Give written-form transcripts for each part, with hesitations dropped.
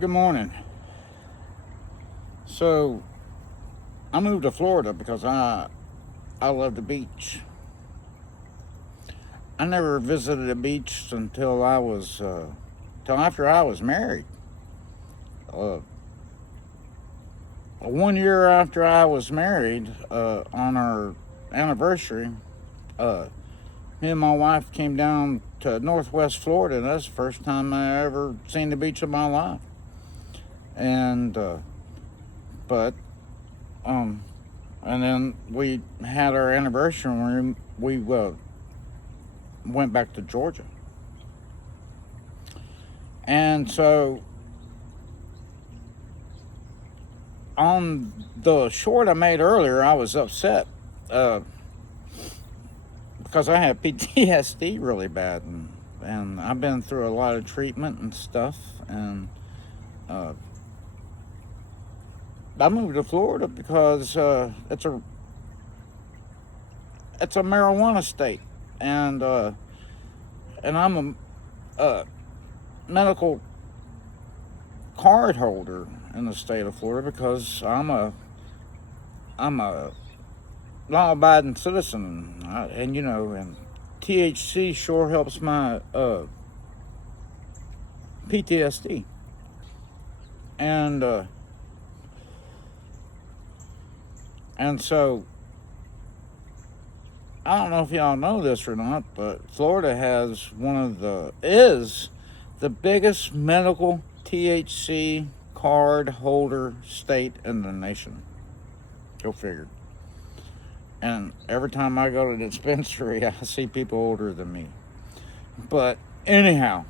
Good morning. So I moved to Florida because I love the beach. I never visited a beach until till after I was married. Uh, 1 year after I was married, on our anniversary, uh, me and my wife came down to Northwest Florida, and that's the first time I ever seen the beach in my life. And but um, and then we had our anniversary, and we went back to Georgia. And so on the short I made earlier, I was upset uh, because I have PTSD really bad, and I've been through a lot of treatment and stuff. And uh, I moved to Florida because it's a marijuana state, and I'm a medical card holder in the state of Florida because I'm a law-abiding citizen, and THC sure helps my PTSD. And and so I don't know if y'all know this or not, but Florida is the biggest medical THC card holder state in the nation. Go figure. And every time I go to the dispensary, I see people older than me. But anyhow,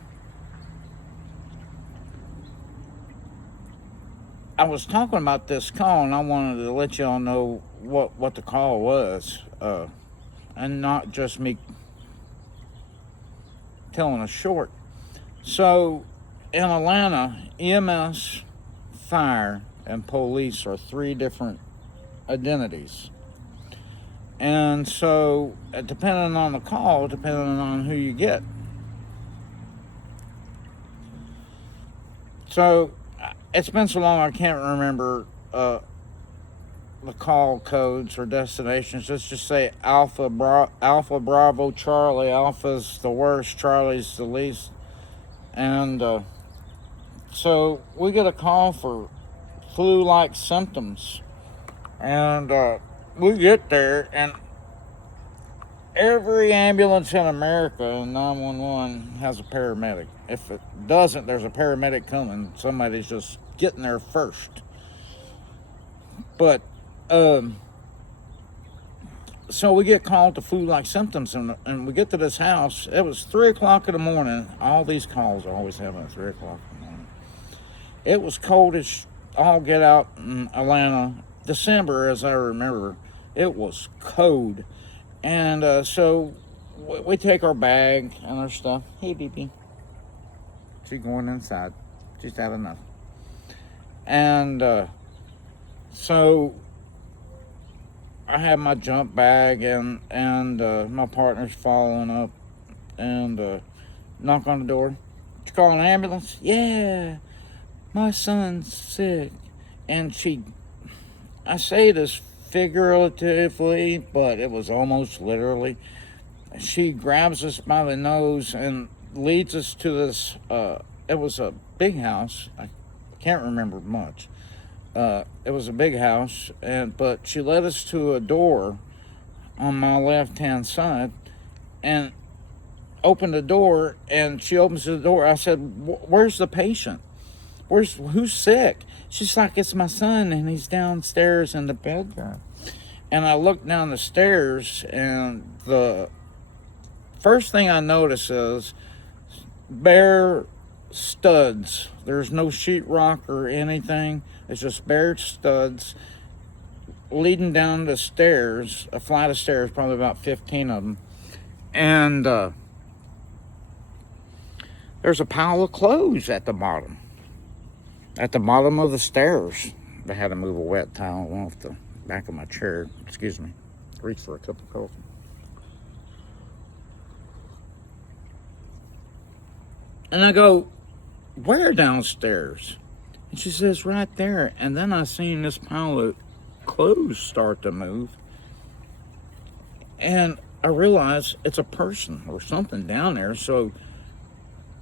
I was talking about this call, and I wanted to let y'all know what the call was, and not just me telling a short. So, in Atlanta, EMS, fire, and police are three different identities. And so, depending on the call, depending on who you get. So, it's been so long I can't remember the call codes or destinations. Let's just say Alpha Bravo Charlie. Alpha's the worst, Charlie's the least. And so we get a call for flu-like symptoms. And we get there, and every ambulance in America and 911 has a paramedic. If it doesn't, there's a paramedic coming. Somebody's just getting there first. But so we get called to flu-like symptoms, and we get to this house. It was 3 o'clock in the morning. All these calls always happen at 3 o'clock in the morning. It was cold as all get out in Atlanta. December, as I remember, it was cold. And so we take our bag and our stuff. Hey, BB. She's going inside. She's had enough. And so I have my jump bag, and my partner's following up, and knock on the door. Did you call an ambulance? Yeah, my son's sick. And I say this figuratively, but it was almost literally. She grabs us by the nose and leads us to this, it was a big house. I can't remember much. It was a big house, but she led us to a door on my left-hand side and opened the door, and she opens the door. I said, where's the patient? Who's sick? She's like, it's my son, and he's downstairs in the bedroom. And I looked down the stairs, and the first thing I notice is bare studs. There's no sheetrock or anything. It's just bare studs leading down the stairs, a flight of stairs, probably about 15 of them. And there's a pile of clothes at the bottom of the stairs. I had to move a wet towel off the back of my chair. Excuse me. Reach for a cup of coffee. And I go, where downstairs? And she says, right there. And then I seen this pile of clothes start to move. And I realize it's a person or something down there. So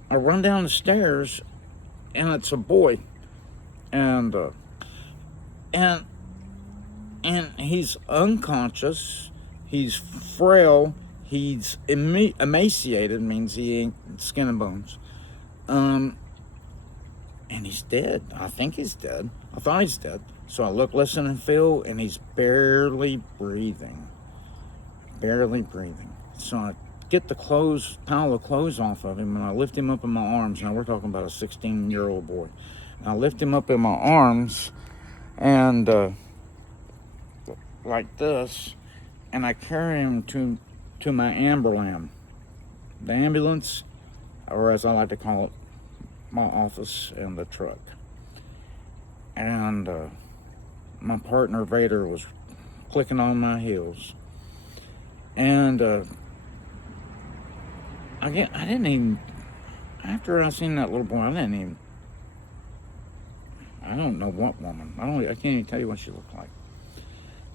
I run down the stairs, and it's a boy. And and he's unconscious. He's frail. He's emaciated, means he ain't skin and bones. And he's dead. I think he's dead. I thought he's dead. So I look, listen, and feel, and he's barely breathing. Barely breathing. So I get the pile of clothes off of him, and I lift him up in my arms. Now we're talking about a 16-year-old boy. And I lift him up in my arms, and like this, and I carry him to my ambulance. The ambulance, or as I like to call it, my office and the truck. And my partner Vader was clicking on my heels. And I didn't even, after I seen that little boy, I don't know what woman. I can't even tell you what she looked like.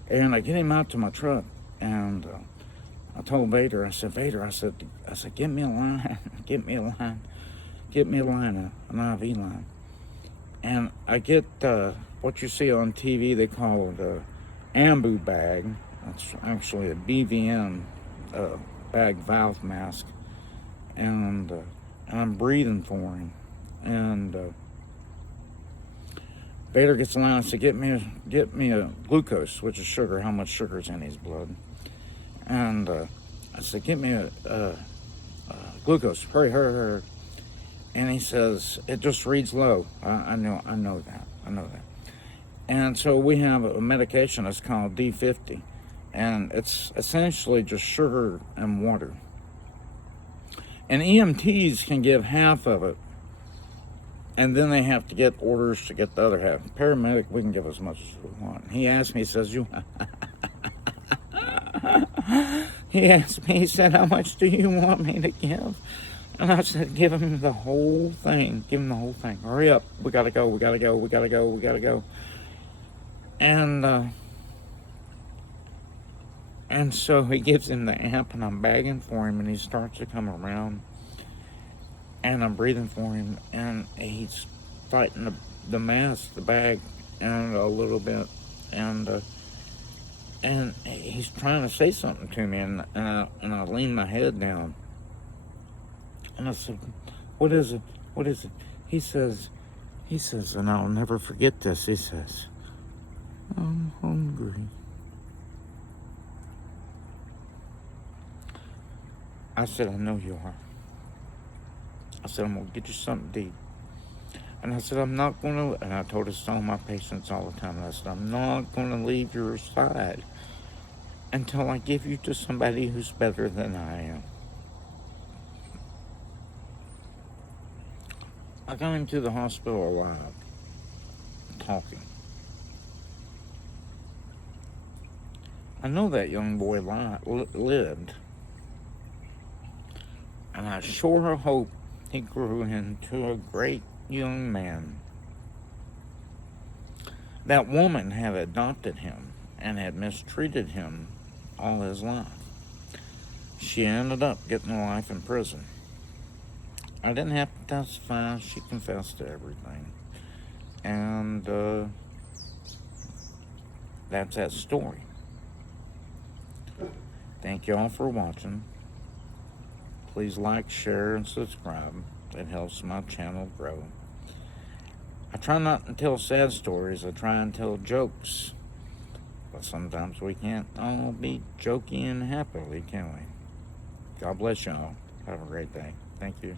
And I get him out to my truck, and I told Vader, I said, get me a line, an IV line. And I get what you see on TV, they call it a ambu bag. That's actually a BVM bag valve mask. And I'm breathing for him. And Vader gets the line. I said, get me a glucose, which is sugar, how much sugar's in his blood. And I said, get me a glucose, hurry. And he says, it just reads low. I know that. And so we have a medication that's called D50, and it's essentially just sugar and water. And EMTs can give half of it, and then they have to get orders to get the other half. Paramedic, we can give as much as we want. He asked me, he says, he said, how much do you want me to give? And I said, give him the whole thing. Hurry up. We gotta go. And so he gives him the amp, and I'm bagging for him, and he starts to come around, and I'm breathing for him, and he's fighting the mask, the bag, and a little bit, and he's trying to say something to me, and I lean my head down, and I said, what is it? He says, and I'll never forget this, he says, I'm hungry. I said, I know you are. I said, I'm going to get you something to eat. And I said, I'm not going to, and I told this to all my patients all the time, and I said, I'm not going to leave your side until I give you to somebody who's better than I am. I got him to the hospital alive, talking. I know that young boy lived. And I sure hope he grew into a great young man. That woman had adopted him and had mistreated him all his life. She ended up getting a life in prison. I didn't have to testify. She confessed to everything. And that's that story. Thank you all for watching. Please like, share, and subscribe. It helps my channel grow. I try not to tell sad stories. I try and tell jokes. But sometimes we can't all be jokey and happily, can we? God bless y'all. Have a great day. Thank you.